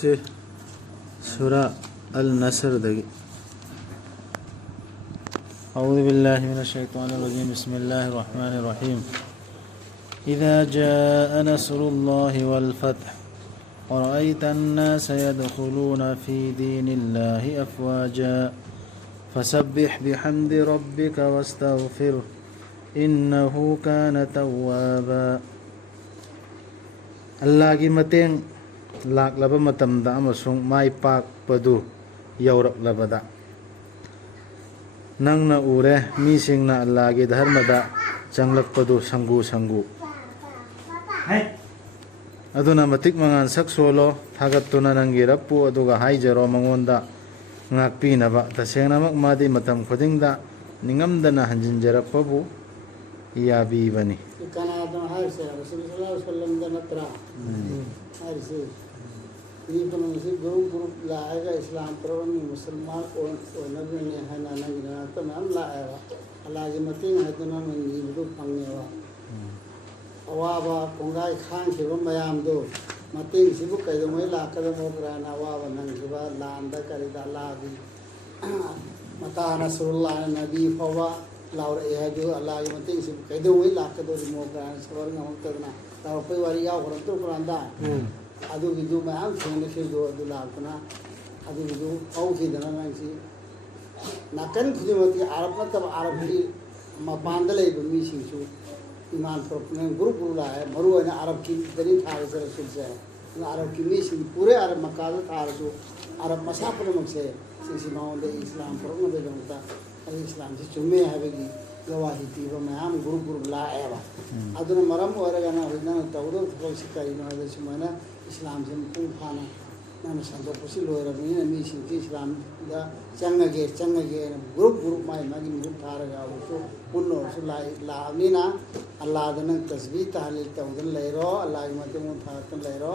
سورة النصر دقي أعوذ بالله من الشيطان الرجيم بسم الله الرحمن الرحيم إذا جاء نصر الله والفتح ورأيت الناس يدخلون في دين الله أفواجا فسبح بحمد ربك واستغفره إنه كان توابا الله की मतें लाकलब मतमदा अमसुंग माई पाक पदु यौरक लबदा नंगना उरे मीसिंगना अल्लाह की धर्मदा चंगलक पदु संगु संगु अदुना मतिक मंगान सक सोलो थागतुना नंगी रप्पु अदुगा हाइजरो मंगोंदा ngakpinaba tasengamak madi matam khodingda ningamdana hanjinjarappabu yabibani kana adon harse rasulullah sallallahu alaihi wasallam harse ini penulis guru laega islam peroni musliman nabi ne hana nangina tamam laega alagi mating haduna ngi budu pangnewa awaba kongai khan sibo mayam do mating sibu kaidomai lakada mograna awaba nangsiba landa karida lagi mata rasulullah nabi fawa laur ehaju alagi mating sibu kaidomai lakada mograna sabar ngamtadna taw pai wari yaw horantu kuranda adu gidu mayam sene se do adu lakna adu gidu au khidana nangsi nakan khudimati arab matab arab ki mapandale bumi sinsu ईमान पर गुरु गुरु ला है मरु है ना अरब की दरी थारे से रसूल से ना अरब की मिशन पूरे अरब मकाल थारे जो अरब मसाफर मक्से सिसिमाओं दे इस्लाम पर उन दे जनता अरे इस्लाम से चुम्मे है बेगी गवाही थी वो मैं हम गुरु गुरु ला है वा अदुन मरम और गाना होना तवरो फल शिकारी ना दे सुमना इस्लाम से मुकुल खाना ना संतो पुसी लोए रबी ना मिशन की इस्लाम दा चंगे गुरु गुरु माय मागी गुरु थारे का वो उन्नो ला अवनी ना अल्लाह दन तस्बीह तहलील तउदन लेरो अल्लाह की मते मु थातन लेरो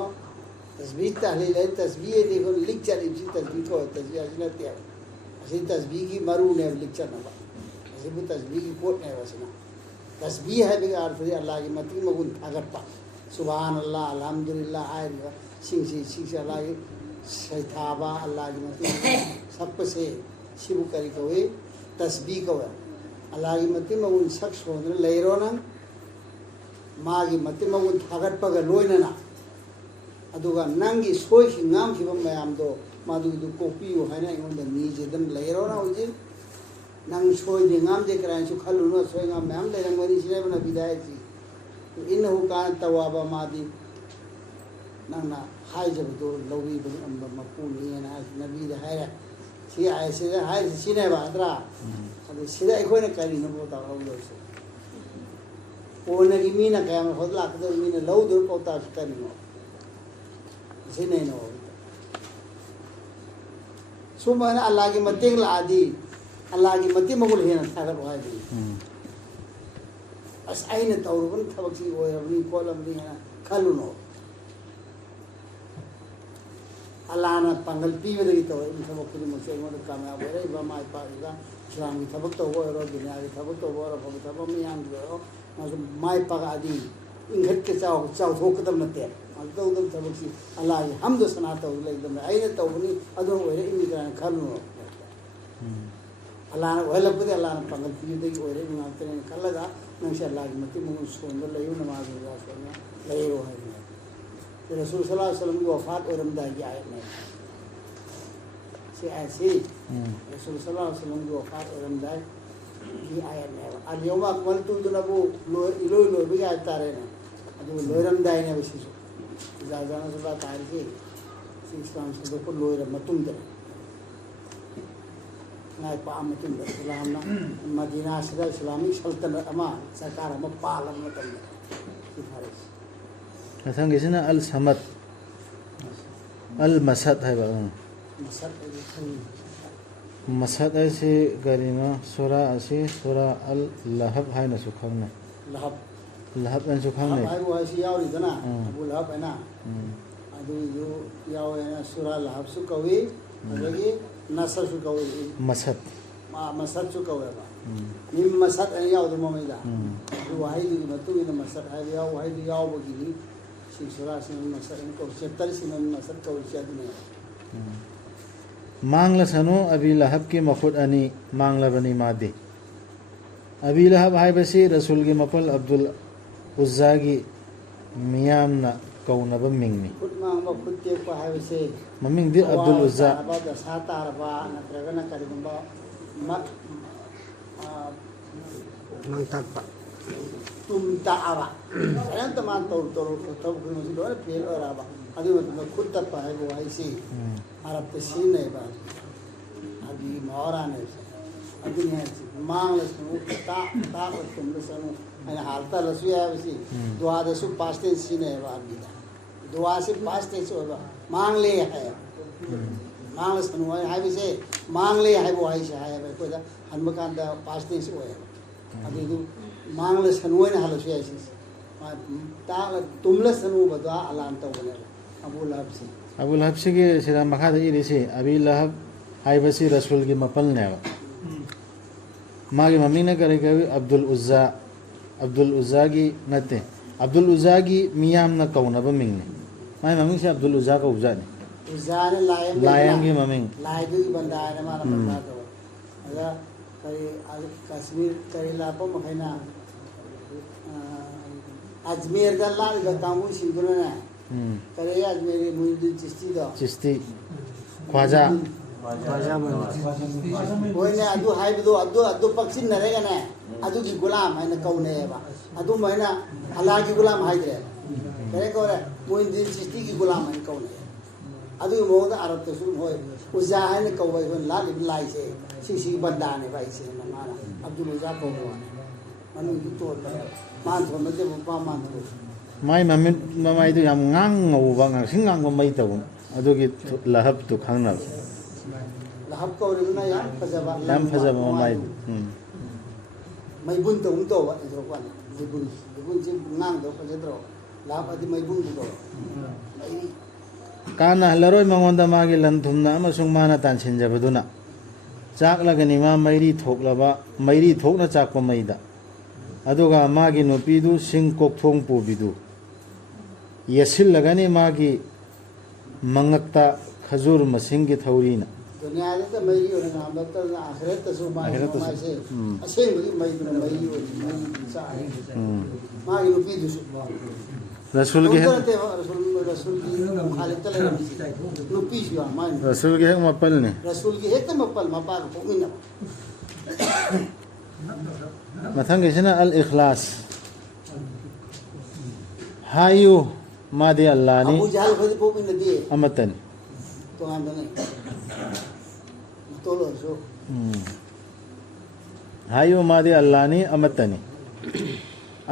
तस्बीह तहलील है तस्बीह देखो लिख चल इसी तस्बीह को तस्बीह अजना ते ऐसी तस्बीह की मरू ने लिख चल ना ऐसी भी तस्बीह की कोट ने वसना तस्बीह है भी अर्थ है अल्लाह की मते मगुन थागत पा सुभान अल्लाह अल्हम्दुलिल्लाह आय सिंग से अल्लाह की सैथाबा अल्लाह की मते सब से शिव करी को तस्बीह को अल्लाह की मते मगुन शख्स होने लेरो ना मागी मते मगुन थागटपगा लोइनना अदुगा नंगी सोइखि ngamखिबा मयामदो मादुदु कोपियो हाइना इमोंदा नीजेदन लेरोना होजि नंग सोइदे ngamजे करायसु खलुनो सोइंगा मयाम लेरंगनि सिनेबना बिदायसि इनहु कान तवाबा मादि नंगना हाइजबदो लौबि बंबा मपुनिना नबी द हायरा सि आयसे हाय सिनेबा अद्रा अदु सिदा इखोइना करिनो बोता लौलोसु ओनगी मीना कयाम होदला कदो मीना लौदुर कोता करिनो सिनेनो सुमना अल्लाह की मतेंग लादी अल्लाह की मते मगुल हेना थागर वायदी अस आइना तौरबन थबक्सी ओयरबनी कोलमनी हेना खलुनो अल्लाह ना पंगल पीबदगी तो इन थबक्की मुसे मोद कामयाब होरे बमाय पारिदा इस्लाम की थबक तो होरो दुनिया की थबक तो होरो फब थबक मियाम जो मासु माय पगादी इंगत के चाव थोकदम नते अदो दम थबक्सी अल्लाह की हमद सना तो लेदम आइना तौबनी अदो होरे इमिग्रान खलुनो अल्लाह ना वहलपदे अल्लाह ना पंगल पीबदगी होरे नातने कलगा नंसे अल्लाह की मति मुन सोंदो लयु नमाज रोजा सोना लयरो है रसूल सल्लल्लाहु अलैहि वसल्लम की वफात और रमदा की आयत में से ऐसे रसूल सल्लल्लाहु अलैहि वसल्लम की वफात और रमदा की आयत में अब यौम अकमलतु दुनबु लो भी आयत तारे ने अब लो रमदा ने बसी जाना सब तार के इस्लाम से को लो रमतुम दे नाय पामतुम दे इस्लाम ना मदीना से इस्लामी सल्तनत अमा सरकार अमा पालन में असंगिसना अल समद अल मसद है बा मसद ऐसे गरिमा सूरा ऐसे सूरा अल लहब है न सुखंगने लहब न सुखंगने आई वो ऐसे याव इतना वो लहब है ना अदु जो याव है ना सूरा लहब सुकवी अदगी नसर सुकवी मसद मसद सुकवी बा निम मसद है याव तो ममेदा जो वाही दी मतु इन मसद है याव वाही दी याव बगी ꯁꯤ ꯁꯨꯔꯥꯁꯤꯅ ꯃꯁꯛ ꯀꯧ ꯆꯦꯞꯇꯔꯁꯤꯅ ꯃꯁꯛ ꯀꯧꯔꯤꯁꯦ ꯑꯗꯨꯅꯦ ꯃꯥꯡꯂꯁꯅꯨ ꯑꯕꯤ ꯂꯍꯕꯀꯤ ꯃꯈꯨꯠ ꯑꯅꯤ ꯃꯥꯡꯂꯕꯅꯤ ꯃꯥꯗꯤ ꯑꯕꯤ ꯂꯍab ꯍꯥꯏꯕꯁꯤ ꯔꯁꯨꯜꯒꯤ ꯃꯄꯜ ꯑब्ꯗꯨꯜ ꯎꯖꯥꯒꯤ ꯃꯤꯌꯥꯝꯅ ꯀꯧꯅꯕ ꯃꯤꯡꯅꯤ ꯈꯨꯠ ꯃꯥꯡꯕ ꯈꯨꯠ ꯇꯦꯛꯄ ꯍꯥꯏꯕꯁꯦ ꯃꯃꯤꯡꯗꯤ ꯑब्ꯗꯨꯜ ꯎꯖꯥ ꯇꯥꯔꯕ ꯗꯁꯥ ꯇꯥꯔꯕ ꯅꯠꯇ꯭ꯔꯒꯅ ꯀꯔꯤꯒꯨꯝꯕ ꯃꯥꯡꯇꯥꯛꯄ ꯇꯨꯝ ꯇꯥꯛꯑꯕ ꯀꯔꯤꯝꯇ ꯃꯥꯅ ꯊꯕꯛ ꯈꯨꯗꯤꯡꯃꯛꯁꯤ ꯂꯣꯏꯅ ꯐꯦꯜ ꯑꯣꯏꯔꯛꯑꯕ ꯑꯗꯨꯒꯤ ꯃꯇꯨꯡꯗ ꯈꯨꯠ ꯇꯠꯄ ꯍꯥꯏꯕ ꯋꯥꯍꯩꯁꯤ ꯑꯔabꯇ ꯁꯤꯖꯤꯟꯅꯩꯕ ꯑꯗꯨꯒꯤ ꯃꯍꯧꯔꯥꯅꯦꯕꯁꯦ ꯑꯗꯨꯅꯤ ꯍꯥꯏꯁꯤ ꯃꯥꯡꯂꯁꯅꯨ ꯇꯥꯛꯂ ꯇꯨꯝꯂꯁꯅꯨ ꯑꯩꯅ ꯍꯥꯜꯇꯜꯂꯁꯨ ꯌꯥꯏ ꯍꯥꯏꯕꯁꯤ ꯗꯨꯋꯥꯗꯁꯨ ꯄꯥꯁ ꯇꯦꯟꯁ ꯁꯤꯖꯤꯟꯅꯩꯕ ꯑꯔꯕꯤꯗ ꯗꯨꯋꯥꯁꯤ ꯄꯥꯁ ꯇꯦꯟꯁ ꯑꯣꯏꯕ ꯃꯥꯡꯂꯦ ꯍꯥꯏꯌꯦꯕ ꯃꯥꯡꯂꯁꯅꯨ ꯍꯥꯏꯕꯁꯦ ꯃꯥꯡꯂꯦ ꯍꯥꯏꯕ ꯋꯥꯍꯩꯁꯦ ꯍꯥꯏꯌꯦꯕ ꯑꯩꯈꯣꯏꯗ ꯍꯟꯕ ꯀꯥꯟꯗ ꯄꯥꯁ ꯇꯦꯟꯁ ꯑꯣꯏꯌꯦꯕ ꯑꯗꯨꯏꯗꯨ ꯃꯥꯡꯂꯁꯅꯨ ꯍꯥꯏꯅ ꯍꯜꯂꯁꯨ ꯌꯥꯏ ꯁꯤꯁꯦ ꯇꯥꯛꯂ ꯇꯨꯝꯂꯁꯅꯨꯕꯗꯣ ꯑꯂꯥꯟ ꯇꯧꯕꯅꯦꯕ ꯑꯕꯨ ꯂꯍꯕꯁꯤ ꯑꯕꯨ ꯂꯍꯕꯁꯤꯒꯤ ꯁꯤꯗ ꯃꯈꯥꯗ ꯏꯔꯤꯁꯤ ꯑꯕꯤ ꯂꯍab ꯍꯥꯏꯕꯁꯤ ꯔꯁꯨꯜꯒꯤ ꯃꯄꯜꯅꯦꯕ ꯃꯥꯒꯤ ꯃꯃꯤꯡꯅ ꯀꯔꯤ ꯀꯧꯏ ꯑब्ꯗꯨꯜ ꯎꯖꯥ ꯑब्ꯗꯨꯜ ꯎꯖꯥꯒꯤ ꯅꯠꯇꯦ ꯑब्ꯗꯨꯜ ꯎꯖꯥꯒꯤ ꯃꯤꯌꯥꯝꯅ ꯀꯧꯅꯕ ꯃꯤꯡꯅꯤ ꯃꯥꯒꯤ ꯃꯃꯤꯡꯁꯦ ꯑब्ꯗꯨꯜ ꯎꯖꯥ ꯀꯧꯕꯖꯥꯠꯅꯤ ꯎꯖꯥꯅ ꯂꯥꯏꯌꯥꯡꯒꯤ ꯃꯃꯤꯡ ꯂꯥꯏꯗꯨꯒꯤ ꯕꯟꯗꯥ ꯍꯥꯏꯅ ꯃꯥꯅ ꯕꯟꯗꯥ ꯇꯧꯕ ꯑꯗ ꯀꯔꯤ ꯀꯥꯁꯃꯤꯔ ꯀꯔꯤ ꯂꯥꯛꯄ ꯃꯈꯩꯅ ꯑꯖꯃꯦꯔꯗ ꯂꯥꯛꯂꯤꯕ ꯀꯥꯡꯕꯨꯁꯤꯡꯗꯨꯅꯅꯦ ꯀꯔꯤ ꯑꯖꯃꯦꯔꯒꯤ ꯃꯨꯏꯗꯨꯟ ꯆꯤꯁꯇꯤꯗꯣ ꯆꯤꯁꯇꯤ ꯈ꯭ꯋꯥꯖꯥ ꯍꯣꯏꯅꯦ ꯑꯗꯨ ꯍꯥꯏꯕꯗꯣ ꯑꯗꯨ ꯄꯛꯆꯤꯟꯅꯔꯒꯅꯦ ꯑꯗꯨꯒꯤ ꯒꯨꯂꯥꯝ ꯍꯥꯏꯅ ꯀꯧꯅꯩꯑꯕ ꯑꯗꯨꯃꯥꯏꯅ ꯑꯜꯂꯥꯍꯒꯤ ꯒꯨꯂꯥꯝ ꯍꯥꯏꯗ꯭ꯔꯦꯕ ꯀꯔꯤ ꯀꯧꯔꯦ ꯃꯨꯏꯗꯨꯟ ꯆꯤꯁꯇꯤꯒꯤ ꯒꯨꯂꯥꯝ ꯍꯥꯏꯅ ꯀꯧꯅꯩ ꯑꯗꯨꯒꯤ ꯃꯑꯣꯡꯗ ꯑꯔꯕꯇꯁꯨ ꯍꯣꯏ ꯎꯖꯥ ꯍꯥꯏꯅ ꯀꯧꯕ ꯑꯩꯈꯣꯏꯅ ꯂꯥꯠꯂꯤꯕ ꯂꯥꯏꯁꯦ ꯁꯤꯁꯤꯒꯤ ꯕꯟꯗꯥꯅꯦꯕ ꯑꯩꯁꯦꯅ ꯃꯥꯅ ꯑब्ꯗꯨꯜ ꯎꯖꯥ ꯀꯧꯕ ꯋꯥꯅꯤ ꯃꯅꯨꯡꯒꯤ ꯇꯣꯟꯕꯅꯦꯕ ꯃꯥꯅ ꯊꯣꯟꯕꯁꯦ ꯃꯄꯥ ꯃꯥꯅ ꯊꯣꯟꯕ ꯃꯥꯏ ꯃꯃꯤꯠ ꯃꯃꯥꯏꯗꯨ ꯌꯥꯝ ꯉꯧꯕ ꯉꯥꯡꯁꯤꯡ ꯉꯥꯡꯕ ꯃꯩ ꯇꯧꯕ ꯑꯗꯨꯒꯤ ꯂꯍꯕꯇꯨ ꯈꯪꯅꯕ ꯂꯍab ꯀꯧꯔꯤꯕꯅ ꯌꯥꯝ ꯐꯖꯕ ꯌꯥꯝ ꯐꯖꯕ ꯃꯃꯥꯏ ꯃꯩꯕꯨꯟ ꯇꯧꯅ ꯇꯧꯕ ꯏꯊꯣꯛꯄꯅꯤ ꯃꯩꯕꯨꯟꯁꯤ ꯉꯥꯡꯗꯧ ꯐꯖꯗ꯭ꯔꯣ ꯂꯍab ꯑꯗꯤ ꯃꯩꯕꯨꯟꯗꯨ ꯃꯩ ꯀꯥꯟꯅꯍꯜꯂꯔꯣꯏ ꯃꯉꯣꯟꯗ ꯃꯥꯒꯤ ꯂꯟ ꯊꯨꯝꯅ ꯑꯃꯁꯨꯡ ꯃꯥꯅ ꯇꯥꯟꯁꯤꯟꯖꯕꯗꯨꯅ ꯆꯥꯛꯂꯒꯅꯤ ꯃꯥ ꯃꯩꯔꯤ ꯊꯣꯛꯅ ꯆꯥꯛꯄ ꯃꯩꯗ ꯑꯗꯨꯒ ꯃꯥꯒꯤ ꯅꯨꯄꯤꯗꯨ ꯁꯤꯡ ꯀꯣꯛꯊꯣꯡ ꯄꯨꯕꯤꯗꯨ ꯌꯦꯠꯁꯤꯜꯂꯒꯅꯤ ꯃꯥꯒꯤ ꯃꯉꯛꯇ ꯈꯖꯨꯔ ꯃꯁꯤꯡꯒꯤ ꯊꯧꯔꯤꯅ ꯗꯨꯅꯤꯌꯥꯗ ꯃꯩꯔꯤ ꯑꯣꯏꯅ ꯉꯥꯝꯂꯛꯇꯅ ꯑꯥꯈꯤꯔꯠꯇꯁꯨ ꯃꯥꯒꯤ ꯃꯃꯥꯏꯁꯦ ꯑꯁꯦꯡꯕꯒꯤ ꯃꯩꯗꯨꯅ ꯃꯩꯔꯤ ꯑꯣꯏꯅ ꯃꯩꯔꯤ ꯆꯥꯛꯑꯦ ꯃꯥꯒꯤ ꯅꯨꯄꯤꯗꯨꯁꯨ ꯔꯁꯨꯜꯒꯤ ꯅꯨꯄꯤꯁꯨ ꯌꯥꯝ ꯃꯥꯒꯤ ꯔꯁꯨꯜꯒꯤ ꯍꯦꯛ ꯃꯄꯜꯅꯤ ꯔꯁꯨꯜꯒꯤ ꯍꯦꯛꯇ ꯃꯄꯜ ꯃꯄꯥꯒ ꯄꯣꯛꯃꯤꯟꯅꯕ ꯃꯊꯪꯒꯤꯁꯤꯅ ꯑꯜ ꯏꯈ꯭ꯂꯥꯁ ꯍꯥꯏꯌꯨ ꯃꯥꯗꯤ ꯑꯜꯂꯥꯍꯅꯤ ꯑꯕꯨ ꯖꯍꯜ ꯈꯣꯏꯗꯤ ꯄꯣꯛꯃꯤꯟꯅꯗꯦ ꯑꯃꯠꯇꯅꯤ ꯇꯣꯉꯥꯟꯕꯅꯤ ꯃꯇꯣꯜ ꯑꯣꯏꯔꯁꯨ ꯍꯥꯏꯌꯨ ꯃꯥꯗꯤ ꯑꯜꯂꯥꯍꯅꯤ ꯑꯃꯠꯇꯅꯤ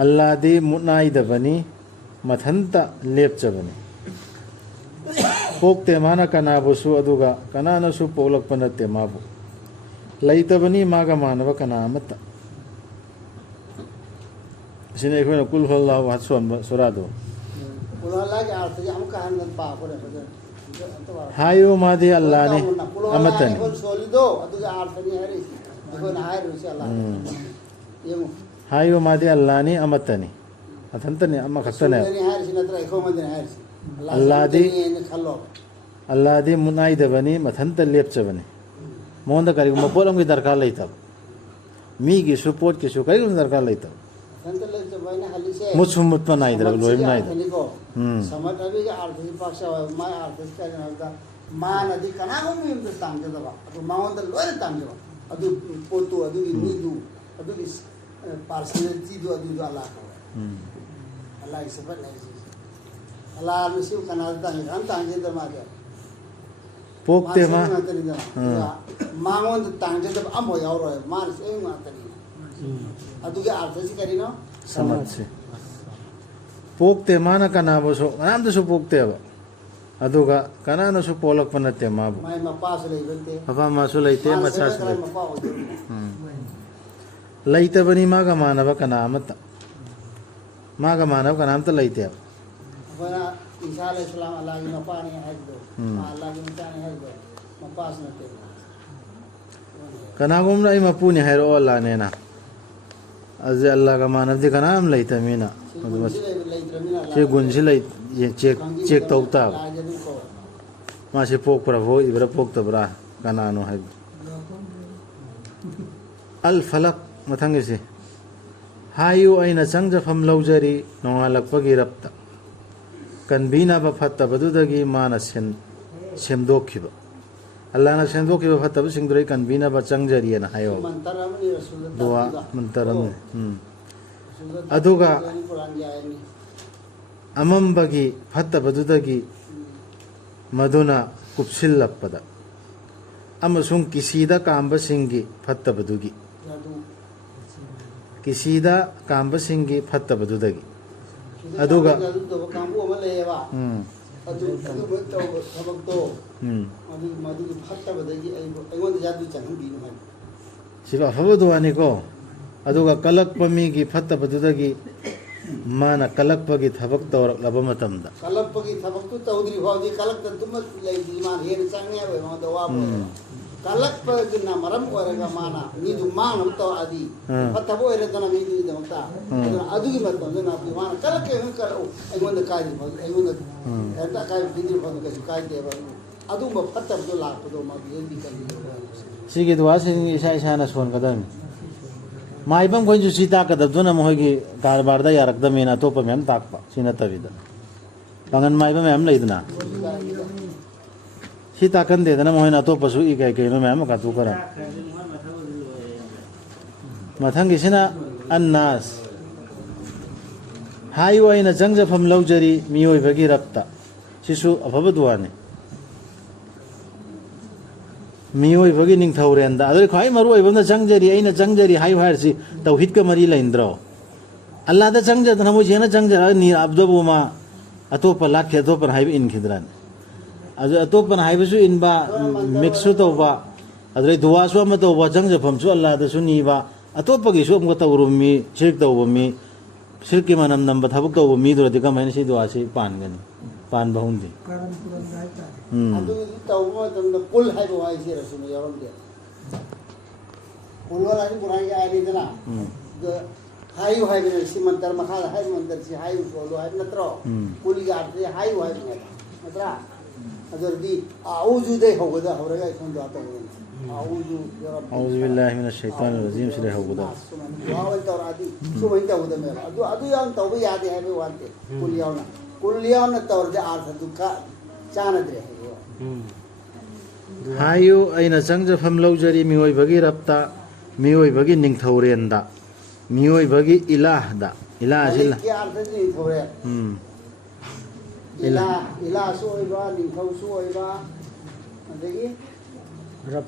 ꯑꯜꯂꯥꯍꯗꯤ ꯃꯨꯠꯅꯥꯏꯗꯕꯅꯤ ꯃꯊꯟꯇ ꯂꯦꯞꯆꯕꯅꯤ ꯄꯣꯛꯇꯦ ꯃꯥꯅ ꯀꯅꯥꯕꯨꯁꯨ ꯑꯗꯨꯒ ꯀꯅꯥꯅꯁꯨ ꯄꯣꯛꯂꯛꯄ ꯅꯠꯇꯦ ꯃꯥꯕꯨ ꯂꯩꯇꯕꯅꯤ ꯃꯥꯒ ꯃꯥꯟꯅꯕ ꯀꯅꯥ ꯑꯃꯠꯇ ꯑꯁꯤꯅ ꯑꯩꯈꯣꯏꯅ ꯀꯨꯜ ꯍꯨꯋꯜꯂꯥꯍꯨ ꯑꯍꯗ ꯁꯣꯟꯕ ꯁꯨꯔꯥꯗꯣ ꯀꯨꯜꯍꯨꯋꯜꯂꯥꯍꯒꯤ ꯑꯥꯔꯊꯁꯦ ꯑꯃꯨꯛꯀ ꯍꯟꯅ ꯄꯥꯕꯅꯦ ꯐꯖꯅ ꯍꯥꯏꯌꯨ ꯃꯥꯗꯤ ꯑꯜꯂꯥꯍꯅꯤ ꯀꯨꯜꯍꯨꯋꯜꯂꯥꯍ ꯑꯃꯠꯇꯅꯤ ꯑꯩꯈꯣꯏꯅ ꯁꯣꯜꯂꯤꯗꯣ ꯑꯗꯨꯒꯤ ꯑꯥꯔꯊꯅꯤ ꯍꯥꯏꯔꯤꯁꯤ ꯑꯩꯈꯣꯏꯅ ꯍꯥꯏꯔꯤꯁꯤ ꯑꯜꯂꯥꯍ ꯌꯦꯡꯉꯨ ꯍꯥꯏꯌꯨ ꯃꯥꯗꯤ ꯑꯜꯂꯥꯍꯅꯤ ꯑꯃꯠꯇꯅꯤ ꯃꯊꯟꯇꯅꯤ ꯑꯃꯈꯛꯇꯅꯦꯕ ꯔꯁꯨꯜꯗꯅꯤ ꯍꯥꯏꯔꯤꯁꯤ ꯅꯠꯇ꯭ꯔ ꯑꯩꯈꯣꯏꯉꯣꯟꯗꯅꯤ ꯍꯥꯏꯔꯤꯁꯤ ꯑꯜꯂꯥꯍꯗꯤ ꯑꯜꯂꯥꯍꯗꯤ ꯈꯜꯂꯣ ꯑꯜꯂꯥꯍꯗꯤ ꯃꯨꯠꯅꯥꯏꯗꯕꯅꯤ ꯃꯊꯟꯇ ꯂꯦꯞꯆꯕꯅꯤ ꯃꯉꯣꯟꯗ ꯀꯔꯤꯒꯨꯝꯕ ꯄꯣꯠ ꯑꯃꯒꯤ ꯗꯔꯀꯥꯔ ꯂꯩꯇꯕ ꯃꯤꯒꯤꯁꯨ ꯄꯣꯠꯀꯤꯁꯨ ꯀꯔꯤꯒꯨꯝꯕ ꯗꯔꯀꯥꯔ ꯂꯩꯇꯕ ꯃꯊꯟꯇ ꯂꯩꯇꯕ ꯍꯥꯏꯅ ꯍꯜꯂꯤꯁꯦ ꯃꯨꯠꯁꯨ ꯃꯨꯠꯄ ꯅꯥꯏꯗ꯭ꯔꯕ ꯂꯣꯏꯕ ꯅꯥꯏꯗ꯭ꯔꯕ ꯁꯃꯠ ꯑꯕꯤꯒꯤ ꯑꯥꯔꯊꯁꯤ ꯄꯥꯛꯆꯥꯎ ꯃꯥꯒꯤ ꯑꯥꯔꯊꯁꯤ ꯀꯔꯤꯅꯣ ꯍꯥꯏꯕꯗ ꯃꯥꯅꯗꯤ ꯀꯅꯥꯒꯨꯝꯕ ꯌꯨꯝꯗ ꯇꯥꯡꯖꯗꯕ ꯑꯗꯨ ꯃꯉꯣꯟꯗ ꯂꯣꯏꯅ ꯇꯥꯡꯖꯕ ꯑꯗꯨ ꯄꯣꯠꯇꯨ ꯑꯗꯨꯒꯤ ꯃꯤꯗꯨ ꯑꯗꯨꯒꯤ ꯄꯥꯔꯁꯅꯦꯂꯤꯇꯤꯗꯨ ꯑꯗꯨꯗꯣ ꯑꯜꯂꯥꯍ ꯀꯧꯋꯦ ꯑꯜꯂꯥꯍꯒꯤ ꯁꯤꯐꯠ ꯂꯩꯔꯤꯁꯤ ꯑꯜꯂꯥꯍ ꯃꯁꯤꯕꯨ ꯀꯅꯥꯗ ꯇꯥꯡꯖꯩ ꯀꯅꯥꯝ ꯇꯥꯡꯖꯗꯕ ꯃꯥꯗꯤ ꯄꯣꯛꯇꯦ ꯃꯥ ꯉꯥꯛꯇꯅꯤꯗꯅ ꯃꯉꯣꯟꯗ ꯇꯥꯡꯖꯗꯕ ꯑꯃꯐꯥꯎ ꯌꯥꯎꯔꯣꯏ ꯃꯥꯅ ꯁꯦꯡ ꯉꯥꯛꯇꯅꯤ ꯑꯗꯨꯒꯤ ꯑꯥꯔꯊꯁꯤ ꯀꯔꯤꯅꯣ ꯁꯃꯠꯁꯦ ꯄꯣꯛꯇꯦ ꯃꯥꯅ ꯀꯅꯥꯕꯨꯁꯨ ꯀꯅꯥꯝꯇꯁꯨ ꯄꯣꯛꯇꯦꯕ ꯑꯗꯨꯒ ꯀꯅꯥꯅꯁꯨ ꯄꯣꯛꯂꯛꯄ ꯅꯠꯇꯦ ꯃꯥꯕꯨ ꯃꯥꯏ ꯃꯄꯥꯁꯨ ꯂꯩꯕ ꯅꯠꯇꯦ ꯃꯄꯥ ꯃꯥꯁꯨ ꯂꯩꯇꯦ ꯃꯥꯅ ꯃꯆꯥꯁꯨ ꯁꯦꯝꯕ ꯂꯩꯇꯦ ꯃꯄꯥ ꯑꯣꯏꯗꯣꯏꯅꯤ ꯂꯩꯇꯕꯅꯤ ꯃꯥꯒ ꯃꯥꯟꯅꯕ ꯀꯅꯥ ꯑꯃꯠꯇ ꯃꯥꯒ ꯃꯥꯟꯅꯕ ꯀꯅꯥꯝꯇ ꯂꯩꯇꯦꯕ ꯑꯩꯈꯣꯏꯅ ꯏꯁꯥ ꯑꯂꯩꯍꯤ ꯁꯂꯥꯝ ꯑꯜꯂꯥꯍꯒꯤ ꯃꯄꯥꯅꯤ ꯍꯥꯏꯕꯗꯣ ꯑꯜꯂꯥꯍꯒꯤ ꯃꯆꯥꯅꯤ ꯍꯥꯏꯕꯗꯣ ꯃꯄꯥꯁꯨ ꯅꯠꯇꯦ ꯀꯅꯥꯒꯨꯝꯕꯅ ꯑꯩ ꯃꯄꯨꯅꯤ ꯍꯥꯏꯔꯛꯑꯣ ꯑꯜꯂꯥꯍꯅꯦꯅ ꯑꯗꯨꯗꯤ ꯑꯜꯂꯥꯍꯒ ꯃꯥꯟꯅꯕꯗꯤ ꯀꯅꯥꯝ ꯂꯩꯇꯕꯅꯤꯅ ꯁꯤꯒꯨꯝꯕꯁꯤ ꯂꯩꯇ꯭ꯔ ꯁꯤ ꯒꯨꯟꯁꯤ ꯂꯩ ꯆꯦꯛ ꯇꯧ ꯇꯥꯕ ꯃꯥꯁꯤ ꯄꯣꯛꯄ꯭ꯔꯥ ꯄꯣꯛꯏꯕ꯭ꯔꯥ ꯄꯣꯛꯇꯕ꯭ꯔꯥ ꯀꯅꯥꯅꯣ ꯍꯥꯏꯕꯗꯣ ꯑꯜ ꯐꯂꯛ ꯃꯊꯪꯒꯤꯁꯤ ꯍꯥꯏꯌꯨ ꯑꯩꯅ ꯆꯪꯖꯐꯝ ꯂꯧꯖꯔꯤ ꯅꯣꯡꯉꯥꯜꯂꯛꯄꯒꯤ ꯔꯞꯇ ꯀꯟꯕꯤꯅꯕ ꯐꯠꯇꯕꯗꯨꯗꯒꯤ ꯃꯥꯅ ꯁꯦꯝꯗꯣꯛꯈꯤꯕ ꯑꯜꯂꯥꯍꯅ ꯁꯦꯝꯗꯣꯛꯈꯤꯕ ꯐꯠꯇꯕꯁꯤꯡꯗꯨ ꯑꯩ ꯀꯟꯕꯤꯅꯕ ꯆꯪꯖꯔꯤꯑꯅ ꯍꯥꯏꯌꯣ ꯗꯨꯋꯥ ꯃꯟꯇꯔꯝꯅꯤ ꯑꯗꯨꯒ ꯑꯃꯝꯕꯒꯤ ꯐꯠꯇꯕꯗꯨꯗꯒꯤ ꯃꯗꯨꯅ ꯀꯨꯞꯁꯤꯜꯂꯛꯄꯗ ꯑꯃꯁꯨꯡ ꯀꯤꯁꯤꯗ ꯀꯥꯝꯕꯁꯤꯡꯒꯤ ꯐꯠꯇꯕꯗꯨꯒꯤ ꯀꯤꯁꯤꯗ ꯀꯥꯝꯕꯁꯤꯡꯒꯤ ꯐꯠꯇꯕꯗꯨꯗꯒꯤ ꯑꯗꯨꯒ ꯁꯤꯕ ꯑꯐꯕ ꯗꯨꯋꯥꯅꯤꯀꯣ ꯑꯗꯨꯒ ꯀꯜꯂꯛꯄ ꯃꯤꯒꯤ ꯐꯠꯇꯕꯗꯨꯗꯒꯤ ꯃꯥꯅ ꯀꯜꯂꯛꯄꯒꯤ ꯊꯕꯛ ꯇꯧꯔꯛꯂꯕ ꯃꯇꯝꯗ ꯀꯜꯂꯛꯄꯒꯤ ꯊꯕꯛꯇꯨ ꯇꯧꯗ꯭ꯔꯤ ꯐꯥꯎꯗꯤ ꯀꯜꯂꯛꯇꯗꯨꯃ ꯂꯩꯗꯤ ꯃꯥꯅ ꯍꯦꯟꯅ ꯆꯪꯉꯦꯕ ꯑꯩꯉꯣꯟꯗ ꯋꯥꯕ ꯀꯜꯂꯛꯄꯗꯨꯅ ꯃꯔꯝ ꯑꯣꯏꯔꯒ ꯃꯥꯅ ꯃꯤꯗꯨ ꯃꯥꯡꯅꯕ ꯇꯧꯔꯛꯑꯗꯤ ꯐꯠꯇꯕ ꯑꯣꯏꯔꯦꯗꯅ ꯃꯤꯗꯨꯒꯤꯗꯃꯛꯇ ꯑꯗꯨꯅ ꯑꯗꯨꯒꯤ ꯃꯇꯝꯗꯨꯅ ꯃꯥꯅ ꯀꯜꯂꯛꯀꯦ ꯀꯜꯂꯛꯎ ꯑꯩꯉꯣꯟꯗ ꯀꯥꯏꯗ꯭ꯔꯤ ꯐꯥꯎ ꯑꯩꯉꯣꯟꯗ ꯍꯦꯛꯇ ꯑꯀꯥꯏꯕ ꯄꯤꯗ꯭ꯔꯤ ꯐꯥꯎꯗ ꯀꯩꯁꯨ ꯀꯥꯏꯗꯦꯕ ꯑꯗꯨꯒꯨꯝꯕ ꯐꯠꯇꯕꯗꯣ ꯂꯥꯛꯄꯗꯣ ꯃꯥꯒꯤ ꯍꯦꯟꯗꯤ ꯀꯜꯂꯤꯗꯕ ꯁꯤꯒꯤ ꯗꯨꯋꯥꯁꯤꯡ ꯏꯁꯥ ꯏꯁꯥꯅ ꯁꯣꯟꯒꯗꯕꯅꯤ ꯃꯥꯏꯕ ꯑꯩꯈꯣꯏꯁꯨ ꯁꯤ ꯇꯥꯛꯀꯗꯕꯗꯨꯅ ꯃꯈꯣꯏꯒꯤ ꯀꯔꯕꯥꯔꯗ ꯌꯥꯔꯛꯇꯕꯅꯤꯅ ꯑꯇꯣꯞꯄ ꯃꯌꯥꯝ ꯇꯥꯛꯄ ꯁꯤ ꯅꯠꯇꯕꯤꯗ ꯄꯥꯡꯒꯟ ꯃꯥꯏꯕ ꯃꯌꯥꯝ ꯂꯩꯗꯅ ꯁꯤ ꯇꯥꯛꯀꯟꯗꯦꯗꯅ ꯃꯈꯣꯏꯅ ꯑꯇꯣꯞꯄꯁꯨ ꯀꯩ ꯀꯩꯅꯣ ꯃꯌꯥꯝ ꯑꯃ ꯀꯥꯇꯨꯀꯔ ꯃꯊꯪꯒꯤꯁꯤꯅ ꯑꯟꯅꯥꯁ ꯍꯥꯏꯌꯨ ꯑꯩꯅ ꯆꯪꯖꯐꯝ ꯂꯧꯖꯔꯤ ꯃꯤꯑꯣꯏꯕꯒꯤ ꯔꯞꯇ ꯁꯤꯁꯨ ꯑꯐꯕ ꯗꯨꯋꯥꯅꯤ ꯃꯤꯑꯣꯏꯕꯒꯤ ꯅꯤꯡꯊꯧꯔꯦꯟꯗ ꯑꯗꯨꯗꯤ ꯈ꯭ꯋꯥꯏ ꯃꯔꯨ ꯑꯣꯏꯕ ꯑꯃꯅ ꯆꯪꯖꯔꯤ ꯑꯩꯅ ꯆꯪꯖꯔꯤ ꯍꯥꯏꯌꯨ ꯍꯥꯏꯔꯁꯤ ꯇꯧꯍꯤꯗꯀ ꯃꯔꯤ ꯂꯩꯅꯗ꯭ꯔꯣ ꯑꯜꯂꯥꯍꯗ ꯆꯪꯖꯗꯅ ꯃꯣꯏꯁꯤ ꯍꯦꯟꯅ ꯆꯪꯖꯔꯒ ꯅꯤꯔꯥꯕꯗꯕꯨ ꯃꯥ ꯑꯇꯣꯞꯄ ꯂꯥꯛꯈꯤ ꯑꯇꯣꯞꯄꯅ ꯍꯥꯏꯕ ꯏꯟꯈꯤꯗ꯭ꯔꯅꯤ ꯑꯗꯨ ꯑꯇꯣꯞꯄꯅ ꯍꯥꯏꯕꯁꯨ ꯏꯟꯕ ꯃꯤꯛꯁꯁꯨ ꯇꯧꯕ ꯑꯗꯨꯗꯩ ꯗꯨꯋꯥꯁꯨ ꯑꯃ ꯇꯧꯕ ꯆꯪꯖꯐꯝꯁꯨ ꯑꯜꯂꯥꯍꯗꯁꯨ ꯅꯤꯕ ꯑꯇꯣꯞꯄꯒꯤꯁꯨ ꯑꯃꯨꯛꯀ ꯇꯧꯔꯨꯕ ꯃꯤ ꯁꯤꯔꯛ ꯇꯧꯕ ꯃꯤ ꯁꯤꯔꯛꯀꯤ ꯃꯅꯝ ꯅꯝꯕ ꯊꯕꯛ ꯇꯧꯕ ꯃꯤꯗꯨꯔꯗꯤ ꯀꯃꯥꯏꯅ ꯁꯤ ꯗꯨꯋꯥꯁꯤ ꯄꯥꯟꯒꯅꯤ ꯄꯥꯟꯕ ꯍꯧꯅꯗꯦ ꯑꯗꯨꯒꯤ ꯇꯧꯕ ꯃꯇꯝꯗ ꯀꯨꯜ ꯍꯥꯏꯕ ꯋꯥꯍꯩꯁꯦ ꯔꯁꯨꯜꯅ ꯌꯥꯎꯔꯝꯗꯦ ꯀꯨꯜ ꯋꯥꯍꯩ ꯀꯨꯔꯥꯟꯒꯤ ꯑꯥꯏꯅꯤꯗꯅ hayu hai bener si mantar makhala hai mantar si hayu solo hai natro kuli ga arte hayu hai bener natra ador di auzu de hogada horaga ikon da ta auzu ya rabbi auzu billahi minash shaitanir rajim sire hogada wawal tawradi so mai ta hoda mera adu yan tawba yade hai be wante kuliyana tawrde artha dukha chanadre hayu aina changjafam laujari mioi rapta mioi ningthaurenda मियोई बगी इलाह दा इलाह सिला क्या अर्थ नहीं थोड़े इलाह इलाह सोइबा निखौ सोइबा अदगी रब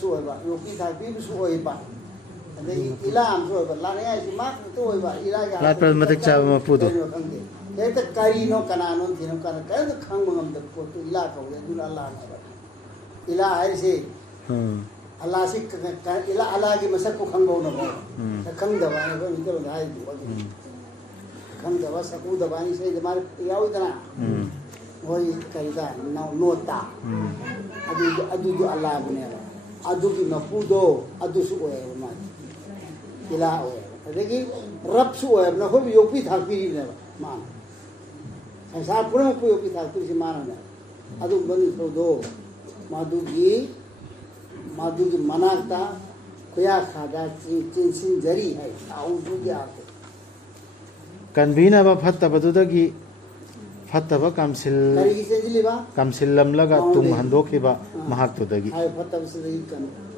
सोइबा योगी थाबी सोइबा अदगी इलाह हम सोइबा लाने ऐसी माक सोइबा इलाह या ला पर मत चाव म पुदो ते त करी नो कनानो थिनो कन कय त खंग मंगम त को इलाह को दुला अल्लाह इलाह है से Allah sih ila Allah ki masak ko khang bo na ba khang da ba ko ni to dai du khang da ba saku da ba ni sai da mar yaw itana hoi kai da na no ta adu du Allah bune ba adu ki mafudo adu su oe ma ila oe adegi rab su oe na ho yo pi thak pi ne ba ma sansa pura ko yo pi thak pi si ma na adu bani so do madu ki माधुरी मनाता कोया खादा चिंसिन जरी है आउजु के आते कन्वीना बा फत्ता बदुदगी फत्ता बा कामसिल करी की सेंजिली बा कामसिल लमलगा तुम हंदोखि बा महाक तुदगी हाय फत्ता बसरी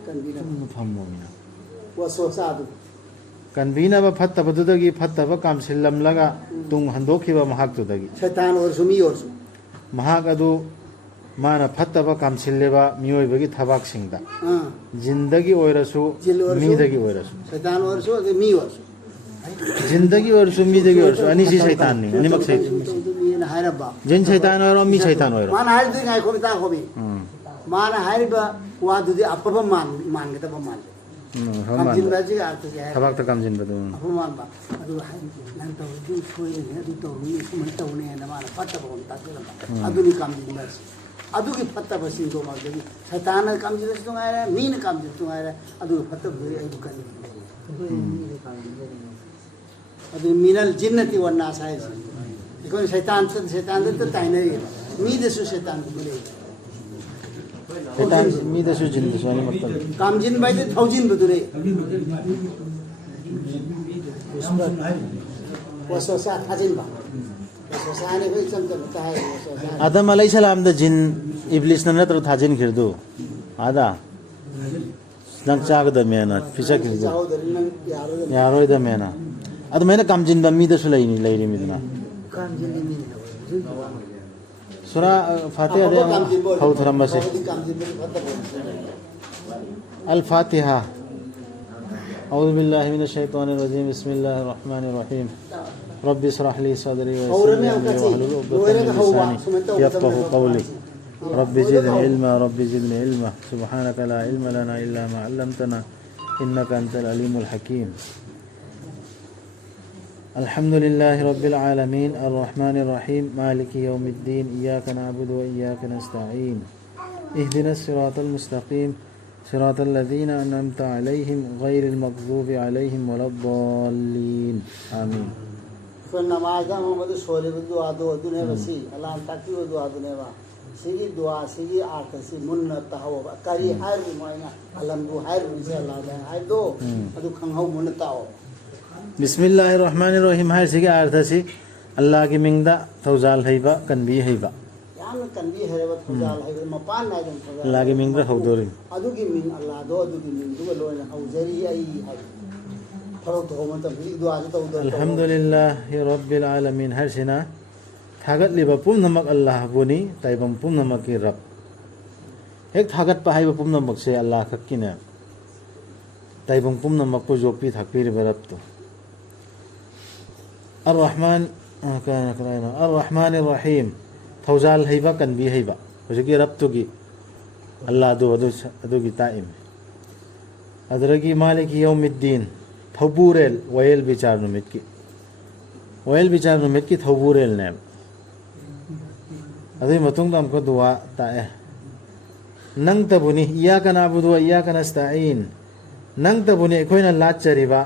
कन्वीना फम्मो मिना वसो सादु कन्वीना बा फत्ता बदुदगी फत्ता बा कामसिल लमलगा तुम हंदोखि बा महाक तुदगी शैतान और सुमी और सु महाक अदु माना फत्तबा कामसिल्लेबा मियोइबगी थबाक सिंगदा जिंदगी ओइरसु मीदगी ओइरसु शैतान ओइरसु मी ओइरसु जिंदगी ओइरसु मीदगी ओइरसु अनिसी शैतान नि अनिमक शैतान मी हायरबा जिन शैतान ओइरो मी शैतान ओइरो मान हाय दिन गाय खोबता खोबी मान हायरबा वा दुदी अपबा मान गतबा मान हम जिंदगी अर्थ है थबाक त काम जिंदगी अपमान बा अदु हाय नन तो दु सोय ने अदु तो मी सुमन तो ने न मान फत्तबा कोन ताकेला अदु नि काम जिंदगी अदुगी फत्तब सिंदो मागदगी शैतान काम जिस तो आया मीन काम जिस तो आया अदु फत्तब दे अदु कर अदु मिनल जिन्नति वन्नास है इकोन शैतान तो ताइने मी देसु शैतान को बोले शैतान मी दसु जिन दसु अनि मतलब काम जिन भाई तो थाउजिन बदुरे वसवसा थाजिन बा वसवसा ने कोई चमचम होता है वसवसा आदम अलैहिस्सलाम द जिन इब्लिस न नत्र थाजिन खिरदु आदा नंग चाग द मेना फिसा खिरदु जाओ दरिन यारो यारोय द मेना अद मैंने कम जिन ब मी दसु लैनी लैरी मिदना काम जिन मी सूरा फातिहा दे हौ थरम बसे काम जिन बोल फतह अल फातिहा أعوذ بالله من الشيطان الرجيم بسم الله الرحمن الرحيم رب اشرح لي صدري ويسر لي أمري واحلل عقدة من لساني يفقهوا قولي رب زدني علما رب زدني علما سبحانك لا علم لنا إلا ما علمتنا إنك أنت العليم الحكيم الحمد لله رب العالمين الرحمن الرحيم مالك يوم الدين إياك نعبد وإياك نستعين اهدنا الصراط المستقيم صراط الذين أنعمت عليهم غير المغضوب عليهم ولا الضالين آمين फिर नमाज का मोहम्मद सोले में दुआ दो दुने बसी अल्लाह ताकि वो दुआ दुने वा सिगी दुआ सिगी आकसी मुन्नत ताओ करी हायर भी मोइना अलम दु हायर भी से अल्लाह दे हायर दो अदु खंगौ मुन्नत ताओ बिस्मिल्लाहिर रहमानिर रहीम हायर सिगे अर्थसी अल्लाह की मिंगदा थौजाल हैबा कनबी हैबा यान कनबी हैबा थौजाल हैबा मपान नाय दन थौजाल अल्लाह की मिंगदा हौदोरी अदु की मिंग अल्लाह दो अदु की मिंग दु लोना हौजरी आई हाय फरो तो मत भी दुआ तो दो अल्हम्दुलिल्लाहि रब्बिल आलमीन हर सिना थागत लिबा पुमनमक अल्लाह बुनी ताइबम पुमनमक की रब एक थागत पाहाइबा पुमनमक से अल्लाह खक्किने ताइबम पुमनमक को जोपी थाकपी रब तो अर्रहमान अर्रहमानिर रहीम थौजाल हैबा कनबी हैबा हुजुकी रब तो की अल्लाह दो की ताइम अदरगी मालिक यौमिद्दीन थौबुरेल वयल विचार नुमित की थौबुरेल ने अदुई मतुंग दम को दुआ ताए नंग तबुनी इय्याका नअबुदु व इय्याका नस्तईन नंग तबुनी अखोइना लाचरिबा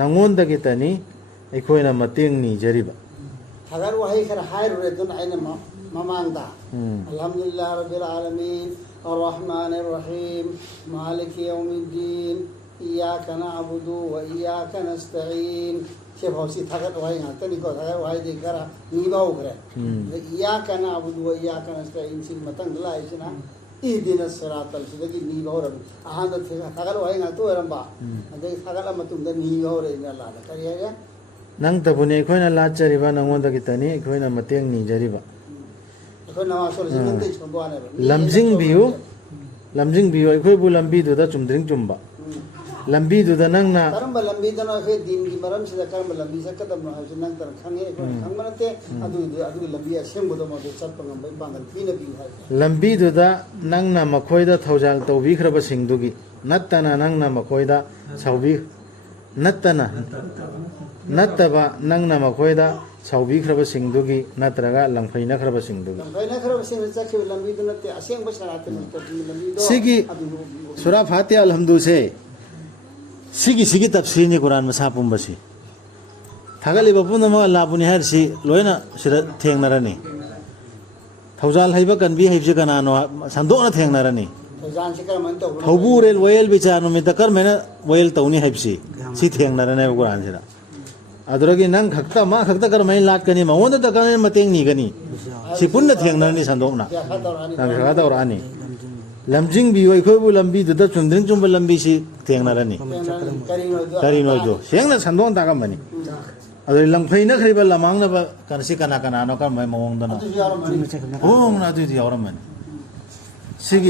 नंगोंदगी तनी अखोइना मतेंग नी जरिबा अगर वही कर हायर रे दुन आइना ममांगदा अल्हम्दुलिल्लाह रब्बिल आलमीन अर्रहमानिर रहीम मालिक यौमिद्दीन इय्याका नअबुदु व इय्याका नस्तईन से भौसी थागत वही हातनी को थागत वही देखरा नीबाव करे इय्याका नअबुदु व इय्याका नस्तईन सिन मतंग लाइसना इदिन सिरातल सिदगी नीबाव रब आहां द थागत वही हातो रंबा अदे थागत मतुंग द नीबाव रे अल्लाह द करिया नंग तबुनी अखोइना लाचरिबा नंगोंदगी तनी अखोइना मतेंग नी जरिबा अखोइ नमाज सोल जिन ते छबवाने लमजिंग बियो अखोइबु लंबी दुदा चुमद्रिंग चुमबा लंबी दुदा नंगना करम लंबी दनो अखे दिन की मरम से करम लंबी से कदम न हज नंग तर खंगे खंग मनते अदु लंबी असेम बदो मदो चत पंगम बै बांगल पीना बी है लंबी दुदा नंगना मखोइदा थौजाल तौबीख्रबा सिंगदुगी नत्तना नंगना मखोइदा सौबी नत्तबा नंगना मखोइदा सौबीख्रबा सिंगदुगी नत्रगा लंफैनख्रबा सिंगदुगी लंफैनख्रबा सिंग चखे लंबी दनो ते असेम बसरात लंबी दो सिगी सूरा फातिहा अलहम्दु से सिगी तफसीर कुरान मसा पुंबसी थागलिबा पुनम अल्लाह पुनि हरसी लोइना सिरा थेंगनरनी थौजाल हैबा कनबी हैबजे कनानो संदोना थेंगनरनी जान से कर मन तो थौबुरेल वयल बिचार नुमित कर मेना वयल तौनी हैबसी सि थेंगनरने कुरान सिरा अदरगी नंग खक्ता मा खक्ता कर मैं लाट कनी मवोंद त कर मतेंग नी गनी सि पुन्न थेंगनरनी संदोना नंग खता औरानी लमजिंग भी अखोइबु लंबी दुदा चुंद्रिंग चुंब लंबी सि थेंगनरनी करिनो दो सेंगना संदोन तागमनी अदर लंफैना खरिबा लमांगना कनसि कना कनानो कर मै मवोंदना ओंगना दुदि औरमनी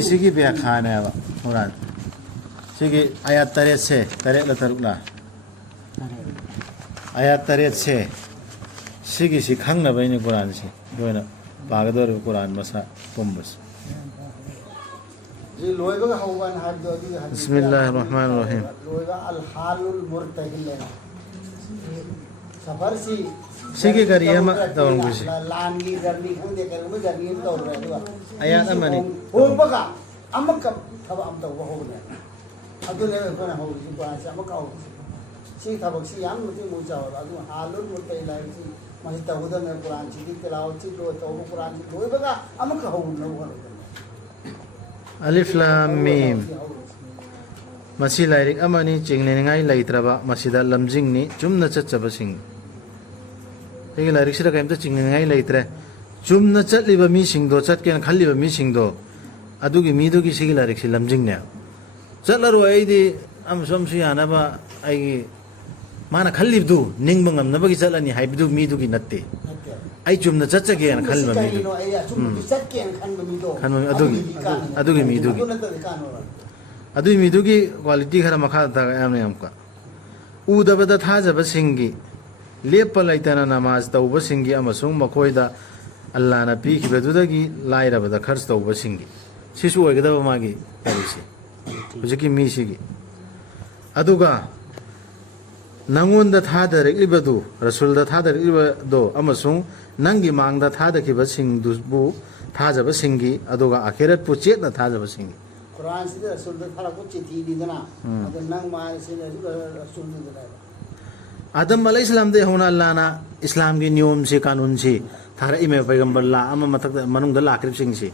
सिगी बे खाने अब कुरान सिगी आयत तरेत से तरेत ल तरुला आयत तरेत से सिगी सि खंगना बैनि कुरान से दोना बागदर कुरान मसा पुंबस जी लोयबा हवन हाद दो दी बिस्मिल्लाहिर रहमानिर रहीम लोयबा अल हालुल मुर्तहिल सफर सी सिगी करियमा दौन गुसी लानगी गर्मी खंदे करमे गर्मी तो रे दुआ आयत अमनी हो बगा अमक थब अम तो हो ने अदु ने कोना हो जी को आसा अमक हो ꯁꯤ ꯊꯕꯛꯁꯤ ꯌꯥꯝ ꯃꯇꯦꯡ ꯆꯥꯎꯕ ꯑꯗꯨ ꯍꯥꯜꯂꯨꯟ ꯃꯨꯠꯇꯩ ꯂꯥꯏꯔꯤꯛꯁꯤ ꯃꯁꯤ ꯇꯧꯒꯗꯕꯅꯦ ꯀꯨꯔꯥꯟꯁꯤꯗꯤ ꯇꯤꯂꯥꯋꯠꯁꯤ ꯇꯧꯕ ꯀꯨꯔꯥꯟꯁꯤ ꯂꯣꯏꯕꯒ ꯑꯃꯨꯛꯀ ꯍꯧꯅꯕ ꯍꯣꯠꯅꯒꯗꯕꯅꯦ ꯑꯂꯤꯐ ꯂꯥꯝ ꯃꯤꯝ ꯃꯁꯤ ꯂꯥꯏꯔꯤꯛ ꯑꯃꯅꯤ ꯆꯤꯡꯅꯅꯤꯡꯉꯥꯏ ꯂꯩꯇ꯭ꯔꯕ ꯃꯁꯤꯗ ꯂꯝꯖꯤꯡꯅꯤ ꯆꯨꯝꯅ ꯆꯠꯆꯕꯁꯤꯡ ꯁꯤꯒꯤ ꯂꯥꯏꯔꯤꯛꯁꯤꯗ ꯀꯔꯤꯝꯇ ꯆꯤꯡꯅꯅꯤꯡꯉꯥꯏ ꯂꯩꯇ꯭ꯔꯦ ꯆꯨꯝꯅ ꯆꯠꯂꯤꯕ ꯃꯤꯁꯤꯡꯗꯣ ꯆꯠꯀꯦꯅ ꯈꯜꯂꯤꯕ ꯃꯤꯁꯤꯡꯗꯣ ꯑꯗꯨꯒꯤ ꯃꯤꯗꯨꯒꯤ ꯁꯤꯒꯤ ꯂꯥꯏꯔꯤꯛꯁꯤ ꯂꯝꯖꯤꯡꯅꯦ ꯆꯠꯂꯔꯣꯏ ꯑꯩꯗꯤ ꯑꯃꯁꯨ ꯌꯥꯅꯕ ꯑꯩꯒꯤ ꯃꯥꯅ ꯈꯜꯂꯤꯕꯗꯨ ꯅꯤꯡꯕ ꯉꯝꯅꯕꯒꯤ ꯆꯠꯂꯅꯤ ꯍꯥꯏꯕꯗꯨ ꯃꯤꯗꯨꯒꯤ ꯅꯠꯇꯦ ꯑꯩ ꯆꯨꯝꯅ ꯆꯠꯆꯒꯦꯅ ꯈꯟꯕ ꯃꯤꯗꯨ ꯑꯗꯨꯒꯤ ꯃꯤꯗꯨꯒꯤ ꯑꯗꯨꯒꯤ ꯃꯤꯗꯨꯒꯤ ꯀ꯭ꯋꯥꯂꯤꯇꯤ ꯈꯔ ꯃꯈꯥꯗ ꯇꯥꯒꯠ ꯌꯥꯝꯀ ꯎꯗꯕꯗ ꯊꯥꯖꯕꯁꯤꯡꯒꯤ ꯂꯦꯞꯄ ꯂꯩꯇꯅ ꯅꯃꯥꯖ ꯇꯧꯕꯁꯤꯡꯒꯤ ꯑꯃꯁꯨꯡ ꯃꯈꯣꯏꯗ ꯑꯜꯂꯥꯍꯅ ꯄꯤꯈꯤꯕꯗꯨꯗꯒꯤ ꯂꯥꯏꯔꯕꯗ ꯈꯔꯆ ꯇꯧꯕꯁꯤꯡꯒꯤ ꯁꯤꯁꯨ ꯑꯣꯏꯒꯗꯕ ꯃꯥꯒꯤ ꯀꯔꯤꯁꯤ ꯍꯧꯖꯤꯛꯀꯤ ꯃꯤꯁꯤꯒꯤ ꯑꯗꯨꯒ ꯅꯪꯉꯣꯟꯗ ꯊꯥꯗꯔꯛꯂꯤꯕꯗꯨ ꯔꯁꯨꯜꯗ ꯊꯥꯗꯔꯛꯂꯤꯕꯗꯣ ꯑꯃꯁꯨꯡ ꯅꯪꯒꯤ ꯃꯥꯡꯗ ꯊꯥꯗꯈꯤꯕꯁꯤꯡꯗꯨꯕꯨ ꯊꯥꯖꯕꯁꯤꯡꯒꯤ ꯑꯗꯨꯒ ꯑꯈꯦꯔꯠꯄꯨ ꯆꯦꯠꯅ ꯊꯥꯖꯕꯁꯤꯡꯒꯤ ꯀꯨꯔꯥꯟꯁꯤꯗ ꯔꯁꯨꯜꯗ ꯊꯥꯔꯛꯄ ꯆꯤꯊꯤꯅꯤꯗꯅ ꯑꯗꯨ ꯅꯪ ꯃꯥꯁꯤꯅ ꯔꯁꯨꯜꯅꯤꯗꯅ आदम अलैहिस्सलाम दे होना अल्लाह ना इस्लाम की नियम से कानून से थारा इमे पैगंबर ला अम मतक मनुंग द लाकरिब सिंह से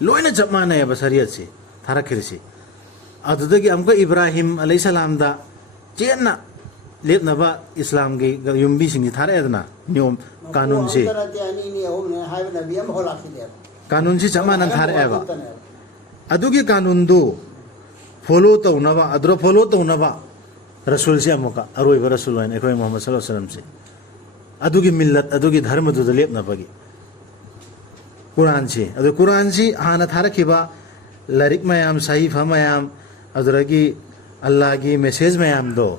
लोइना जब माने है बसरियत से थारा खिरसी अदुदगी हमको इब्राहिम अलैहिस्सलाम दा चेना लेपनबा इस्लाम की युम्बी सिंह थारा एदना नियम कानून से जमाना थारा एबा अदुगी कानून दो फॉलो तौनबा अद्रो फॉलो तौनबा रसूल से अमुका अरोइब रसूल है अखोय मोहम्मद सल्लल्लाहु अलैहि वसल्लम से अदुगी मिल्लत अदुगी धर्म दुद लेपनबगी कुरान से हाना थारखिबा लारिक मयाम सहीफा मयाम अदुरगी अल्लाह की मैसेज मयाम दो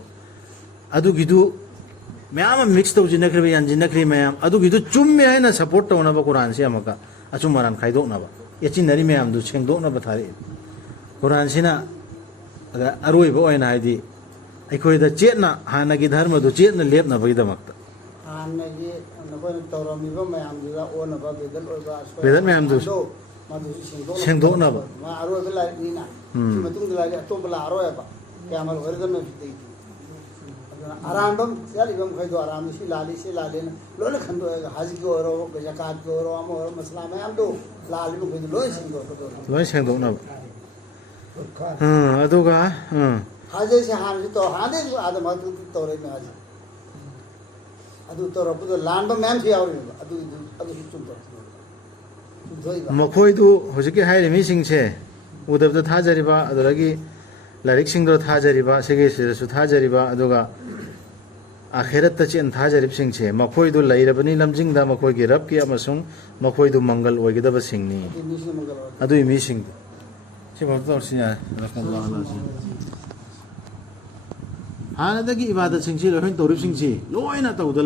अदुगिदु मयाम मिक्स तौजिनख्रिबा यानजिनख्रि मयाम अदुगिदु चुम्मे हैना सपोर्ट तौनबा कुरान से अमुका अचुम मरान खाइदोकनबा यचिनरी मयाम दु सेंगदोकनबा थारि कुरान सिना अरोइब ओइना हाइदि अखोइदा चेतना हानगी धर्म दु चेतना लेपनबगीदमक्ता हानगी नखोइना तौरमिबा मयामदुदा ओनबा बेदल मयामदु सेंगदोकनबा मा अरोइबा लाइनिना सिमतुंग लाइ अतोबला अरोयबा क्यामल गरदम फितै अरामबम यालिबम खैदो आराम से लालेन लोन खंदो हाजी को ओरो जकात को ओरो अमो मसला मयाम दो लालिबम खैदो लोन सेंगदोकनबा अदुगा हाजे से हाने तो हाने जो आदम अदु तोरे में हाजे अदु तोरो पुदो लानबा मैम से यावरी अदु चुंदो मखोइदु होजिके हाइरिमि सिंगसे उदबदा थाजरिबा अदुरगी लारिक सिंगदो थाजरिबा सेगेसिरसु थाजरिबा अदुगा आखिरत चेन थाजरिब सिंगसे मखोइदु लैरबनि लमजिंगदा मखोइगी रबकी अमसुंग मखोइदु मंगल ओइगदबा सिंगनि अदुइ मि सिंग सिबम तौरसिया रखमतुल्लाह अलैहि हानदगी इबादत सिंगसी लोइन तौरिब सिंगसी लोइना तौदला